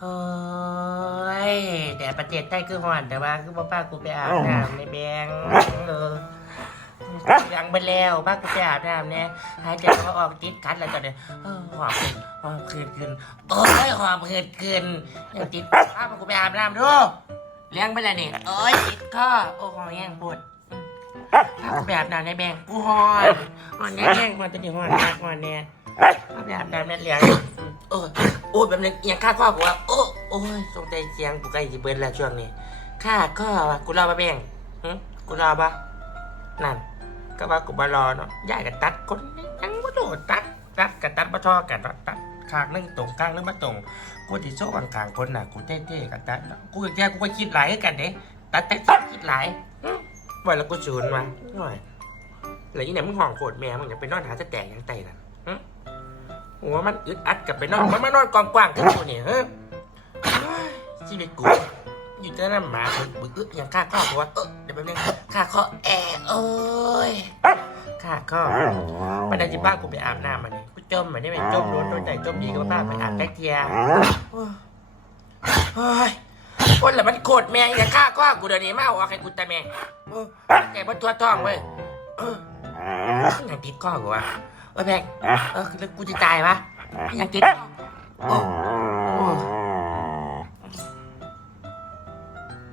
เฮ้ยแดดประเทศใต้คือห่อนแต่ว่าคือพ่อป้ากูไปอาบน้ำในแบงเออยังไปแล้วป้ากูไปอาบน้ำเนี่ยหายใจเขาออกติดกันแล้วก็เนี่ยเออหอบขึ้นหอบขึ้นขึ้นโอ้ยหอบขึ้นขึ้นยังติดป้ากูไปอาบน้ำดูเลี้ยงไปแล้วนี่โอ้ยติดข้อโอ้หอยแห้งปวดป้ากูไปอาบน้ำในแบงกูหอนหอนแห้งๆมันจะดีหอนมากหอนเนี่ย ป้าไปอาบน้ำในเลี้ยงโอ้ยโอ้ยแบบนึงเอียงค่าข้อกูว่าโอ้โอ้ยสงใจเสียงกูใกล้จะเบิดแล้วช่วงนี้ค่าข้อวะกูรอปะแบงหึกูรอปะนั่น ก็ว่ากูบารอเนาะยายกับตัดคนยังไม่โดดตัดตัดกับตัดมาทอกันตัดข้างนึงตรงข้างนึงมาตรงกูที่โซ่กลางคนน่ะกูเท่ๆกับตัดเนาะกูกับแกกูก็คิดหลายให้กันเด้ตัดแต่ตัดคิดหลายหึวันแล้วกูชูนมาหน่อยแล้วยี่เนี่ยมึงห่องโกรธแม่มึงอย่าไปนอนหาจะแตกยังไตนั่น หัวมันอึดอัดกับไปนอนมันมานอนกองกว้างขึ้นกูเนี่ยเฮ้ยชีวิตกูอยู่แต่น้ำหมาบึกอึอย่างข้าข้อกูว่าเออเดี๋ยวแป๊บนึงข้าข้อแอโอ้ยข้าข้อมันได้จิบ้ากูไปอาบน้ำมันนี่ยกูจมมันนี่ไปจมรถโดนใจจมยีก็บ้าไปอาบแท็กเทียโอ้ยเฮ้ยคนละมันโคตรแม่งอย่างข้าข้อกูเดี๋ยวนี้มาเอาใครกูแต่แม่งโอ้ยใจบนตัวท้องเว้ยเออหนังติดข้อกูวะ เอ้ยแม่งเออแล้วกูจะตายปะอยากติดข้อโอ้โอ้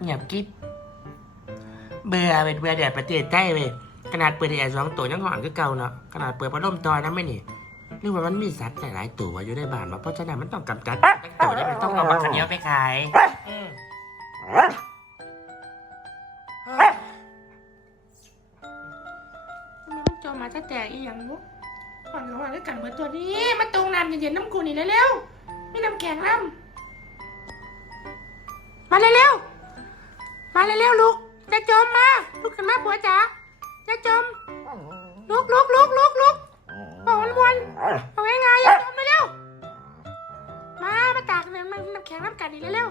เงียบกิ๊บเบื่อเป็นเบื่อแดดประเทศใต้เว้ยขนาดเปิดแอร์สองตัวยังหอนคือเก่าเนาะขนาดเปิดพัดลมตอนนั้นไม่นี่หรือว่ามันมีสัตว์หลายๆตัวอยู่ในบ้านมาเพราะฉะนั้นมันต้องกำจัดทั้งตัวได้มันต้องเอามาขันเหนียวไปขายอืมเฮ้ยทำไมมันจอมาถ้าแตกอีหยังมุกก่ อนกับว่าด้วกันเบิดตัวนี้มาตรงน้ำเย็นๆน้ำกูนี่เร็วๆไม่น้ำแข็งน้ำมาเร็วๆมาเร็วๆลูกจะจมมาลุกขึ้นมาผัวจ๋าจะจมลุกลุกลุกลุกลุกบอกมันวนบอกไงไงอย่าจมเร็วๆมามาตากนี่ยมันน้ำแข็งน้ำกัดนี่เร็ว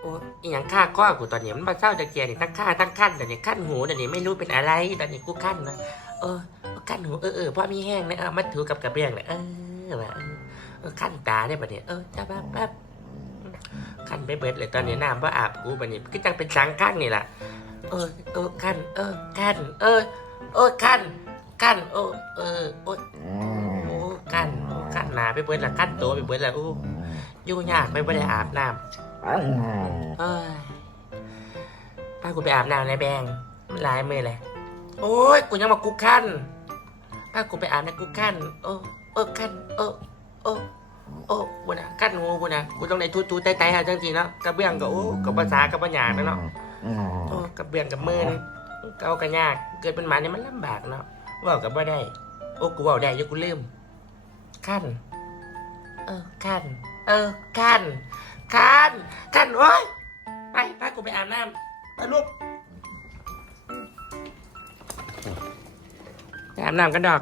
โอ้ยอย่างข้าข้อกูตอนนี้มันมาเศร้าจะเกียนี่ทั้งข้าทั้งขั้นแต่นี่ขั้นหูแต่นี่ไม่รู้เป็นอะไรตอนนี้กูขั้นนะเออ ขั้นหูเออเออพ่อมีแห้งนะเออมาถูกับกระเบื้องนะเออวะเออขั้นตาได้ปะเนี่ยเออจ้าแป๊บแป๊บขั้นไปเบิดเลยตอนนี้น้ำว่าอาบกูบันนี้ก็จังเป็นสังขั้นนี่แหละเออเออขั้นเออขั้นเออเออขั้นขั้นเออเออโอ้โอ้ขั้นขั้นหนาไปเบิดละขั้นโตไปเบิดละอู้ยุ่งยากไปไม่ได้อาบน้ำเอ้ยป้ากูไปอาบน้ำในแบงมันหลายมือเลยโอ้ย กูยังมากูขั้น ป้ากูไปอาบในกูขั้นเออเออขั้นเออเออโอ้บุญนะกั้นงูบุญนะกูต้องในทุทุไต่ไต่หาจังทีเนาะกระเบื้องก็โอ้กับภาษากับปัญญาเนาะโอ้กระเบื้องกับมือนี่เกากันยาก เกิดเป็นหมาเนี่ยมันลำบากเนาะเว่ากับว่าได้ โอ้กูเว่าได้อยังกูลืมขั้นเออขั้นเออขั้นขั้นขั้นโอ้ยไปไปกูไปอาบน้ำไปลูก อาบน้ำกันดอก